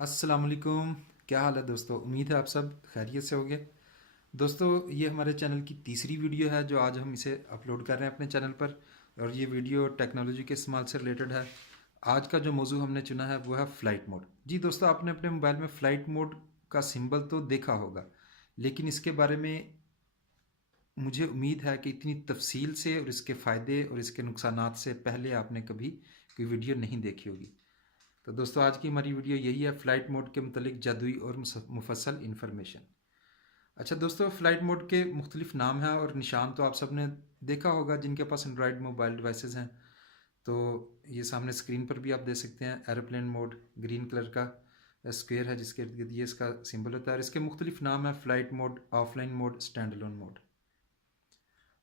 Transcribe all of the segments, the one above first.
السلام علیکم. کیا حال ہے دوستو؟ امید ہے آپ سب خیریت سے ہوگے. دوستو یہ ہمارے چینل کی تیسری ویڈیو ہے جو آج ہم اسے اپلوڈ کر رہے ہیں اپنے چینل پر، اور یہ ویڈیو ٹیکنالوجی کے استعمال سے ریلیٹڈ ہے. آج کا جو موضوع ہم نے چنا ہے وہ ہے فلائٹ موڈ. جی دوستو، آپ نے اپنے موبائل میں فلائٹ موڈ کا سمبل تو دیکھا ہوگا، لیکن اس کے بارے میں مجھے امید ہے کہ اتنی تفصیل سے اور اس کے فائدے اور اس کے نقصانات سے پہلے آپ نے کبھی کوئی ویڈیو نہیں دیکھی ہوگی. تو دوستو آج کی ہماری ویڈیو یہی ہے، فلائٹ موڈ کے متعلق جادوئی اور مفصل انفارمیشن. اچھا دوستو، فلائٹ موڈ کے مختلف نام ہیں اور نشان تو آپ سب نے دیکھا ہوگا جن کے پاس انڈرائڈ موبائل ڈیوائسز ہیں. تو یہ سامنے اسکرین پر بھی آپ دیکھ سکتے ہیں. ایروپلین موڈ گرین کلر کا اسکوئر ہے جس کے ارد گرد یہ اس کا سمبل ہوتا ہے، اور اس کے مختلف نام ہیں: flight mode, offline mode, standalone mode.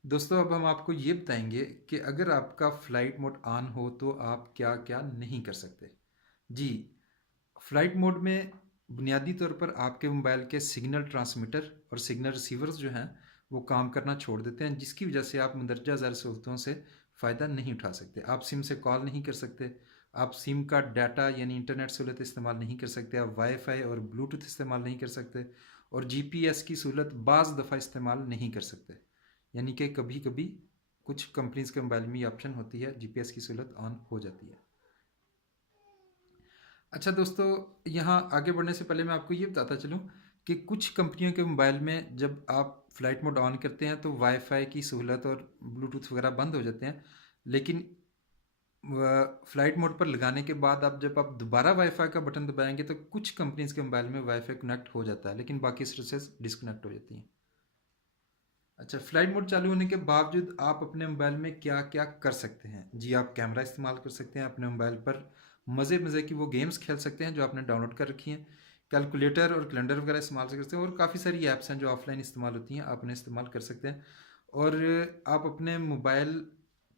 دوستو اب ہم آپ کو یہ بتائیں گے کہ اگر آپ کا فلائٹ موڈ آن ہو تو آپ کیا کیا نہیں کر سکتے. جی، فلائٹ موڈ میں بنیادی طور پر آپ کے موبائل کے سگنل ٹرانسمیٹر اور سگنل ریسیورز جو ہیں وہ کام کرنا چھوڑ دیتے ہیں، جس کی وجہ سے آپ مندرجہ ذیل سہولتوں سے فائدہ نہیں اٹھا سکتے. آپ سم سے کال نہیں کر سکتے، آپ سم کا ڈیٹا یعنی انٹرنیٹ سہولت استعمال نہیں کر سکتے، آپ وائی فائی اور بلوٹوتھ استعمال نہیں کر سکتے، اور جی پی ایس کی سہولت بعض دفعہ استعمال نہیں کر سکتے. یعنی کہ کبھی کبھی کچھ کمپنیز کے موبائل میں یہ آپشن ہوتی ہے، جی پی ایس کی سہولت آن ہو جاتی ہے. اچھا دوستو، یہاں آگے بڑھنے سے پہلے میں آپ کو یہ بتاتا چلوں کہ کچھ کمپنیوں کے موبائل میں جب آپ فلائٹ موڈ آن کرتے ہیں تو وائی فائی کی سہولت اور بلوٹوتھ وغیرہ بند ہو جاتے ہیں، لیکن فلائٹ موڈ پر لگانے کے بعد جب آپ دوبارہ وائی فائی کا بٹن دبائیں گے تو کچھ کمپنیز کے موبائل میں وائی فائی کنیکٹ ہو جاتا ہے، لیکن باقی سروسز ڈسکنیکٹ ہو جاتی ہیں. اچھا، فلائٹ موڈ چالو ہونے کے باوجود آپ اپنے موبائل میں کیا کیا کر سکتے ہیں. جی، آپ کیمرہ استعمال کر سکتے ہیں اپنے موبائل پر، مزے کی وہ گیمز کھیل سکتے ہیں جو آپ نے ڈاؤن لوڈ کر رکھی ہیں، کیلکولیٹر اور کیلنڈر وغیرہ استعمال کر سکتے ہیں، اور کافی ساری ایپس ہیں جو آف لائن استعمال ہوتی ہیں آپ انہیں استعمال کر سکتے ہیں. اور آپ اپنے موبائل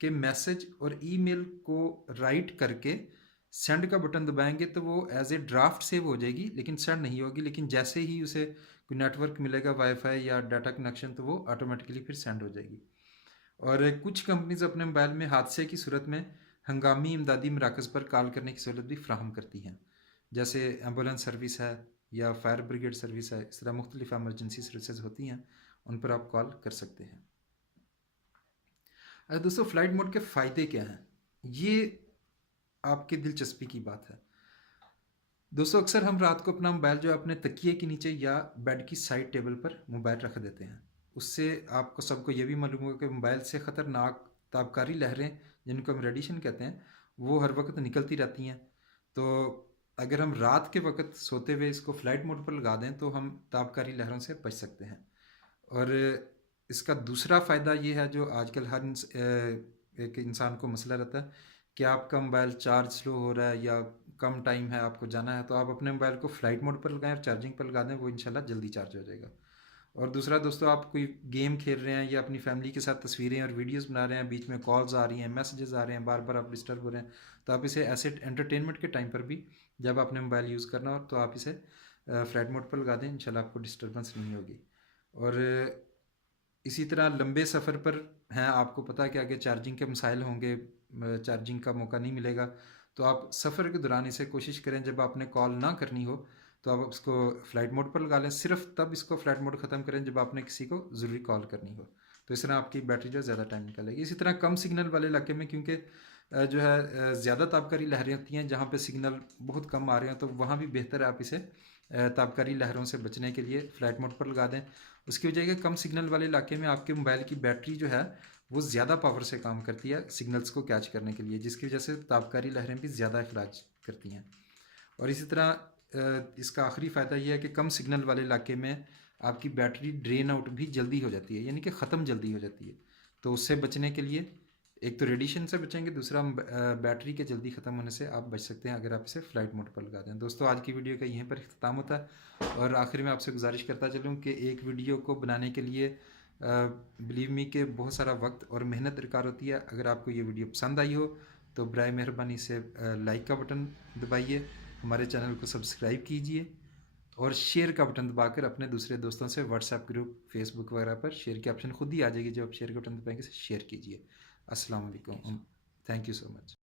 کے میسج اور ای میل کو رائٹ کر کے سینڈ کا بٹن دبائیں گے تو وہ ایز اے ڈرافٹ سیو ہو جائے گی، لیکن سینڈ نہیں ہوگی. لیکن جیسے ہی اسے کوئی نیٹ ورک ملے گا، وائی فائی یا ڈاٹا کنیکشن، تو وہ آٹومیٹکلی پھر سینڈ ہو جائے گی. اور کچھ کمپنیز اپنے موبائل میں حادثے کی صورت میں ہنگامی امدادی مراکز پر کال کرنے کی سہولت بھی فراہم کرتی ہیں، جیسے ایمبولینس سروس ہے یا فائر بریگیڈ سروس ہے. اس طرح مختلف ایمرجنسی سروسز ہوتی ہیں، ان پر آپ کال کر سکتے ہیں. دوستو، فلائٹ موڈ کے فائدے کیا ہیں، یہ آپ کے دلچسپی کی بات ہے. دوستو اکثر ہم رات کو اپنا موبائل جو ہے اپنے تکیے کے نیچے یا بیڈ کی سائڈ ٹیبل پر موبائل رکھ دیتے ہیں. اس سے آپ کو سب کو یہ بھی معلوم ہوگا کہ موبائل سے خطرناک تابکاری لہریں جن کو ہم ریڈیشن کہتے ہیں وہ ہر وقت نکلتی رہتی ہیں. تو اگر ہم رات کے وقت سوتے ہوئے اس کو فلائٹ موڈ پر لگا دیں تو ہم تابکاری لہروں سے بچ سکتے ہیں. اور اس کا دوسرا فائدہ یہ ہے جو آج کل ہر ایک انسان کو مسئلہ رہتا ہے کہ آپ کا موبائل چارج سلو ہو رہا ہے یا کم ٹائم ہے آپ کو جانا ہے، تو آپ اپنے موبائل کو فلائٹ موڈ پر لگائیں اور چارجنگ پر لگا دیں، وہ انشاءاللہ جلدی چارج ہو جائے گا. اور دوسرا دوستو، آپ کوئی گیم کھیل رہے ہیں یا اپنی فیملی کے ساتھ تصویریں اور ویڈیوز بنا رہے ہیں، بیچ میں کالز آ رہی ہیں، میسیجز آ رہے ہیں، بار بار آپ ڈسٹرب ہو رہے ہیں، تو آپ اسے ایسے انٹرٹینمنٹ کے ٹائم پر بھی جب آپ نے موبائل یوز کرنا ہو تو آپ اسے فلائٹ موڈ پر لگا دیں، انشاءاللہ آپ کو ڈسٹربنس نہیں ہوگی. اور اسی طرح لمبے سفر پر ہیں، آپ کو پتہ ہے کہ آگے چارجنگ کے مسائل ہوں گے، چارجنگ کا موقع نہیں ملے گا، تو آپ سفر کے دوران اسے کوشش کریں جب آپ نے کال نہ کرنی ہو تو آپ اس کو فلائٹ موڈ پر لگا لیں. صرف تب اس کو فلائٹ موڈ ختم کریں جب آپ نے کسی کو ضروری کال کرنی ہو، تو اس طرح آپ کی بیٹری جو ہے زیادہ ٹائم نکالے گی. اسی طرح کم سگنل والے علاقے میں، کیونکہ جو ہے زیادہ تابکاری لہریں ہوتی ہیں، جہاں پہ سگنل بہت کم آ رہے ہیں تو وہاں بھی بہتر ہے آپ اسے تابکاری لہروں سے بچنے کے لیے فلائٹ موڈ پر لگا دیں. اس کی وجہ ہے کہ کم سگنل والے علاقے میں آپ کے موبائل کی بیٹری جو ہے وہ زیادہ پاور سے کام کرتی ہے سگنلز کو کیچ کرنے کے لیے، جس کی وجہ سے تابکاری لہریں بھی زیادہ اخراج کرتی ہیں. اور اسی طرح اس کا آخری فائدہ یہ ہے کہ کم سگنل والے علاقے میں آپ کی بیٹری ڈرین آؤٹ بھی جلدی ہو جاتی ہے، یعنی کہ ختم جلدی ہو جاتی ہے. تو اس سے بچنے کے لیے ایک تو ریڈیشن سے بچیں گے، دوسرا بیٹری کے جلدی ختم ہونے سے آپ بچ سکتے ہیں اگر آپ اسے فلائٹ موڈ پر لگا دیں. دوستو آج کی ویڈیو کا یہیں پر اختتام ہوتا ہے، اور آخر میں آپ سے گزارش کرتا چلوں کہ ایک ویڈیو کو بنانے کے لیے بلیو می کہ بہت سارا وقت اور محنت درکار ہوتی ہے. اگر آپ کو یہ ویڈیو پسند آئی ہو تو برائے مہربانی سے لائک کا بٹن دبائیے، ہمارے چینل کو سبسکرائب کیجیے، اور شیئر کا بٹن دبا کر اپنے دوسرے دوستوں سے واٹس ایپ گروپ، فیس بک وغیرہ پر شیئر کی آپشن خود ہی آ جائے گی، جب آپ شیئر کا بٹن دبائیں گے شیئر کیجیے. السلام علیکم. Thank you so much.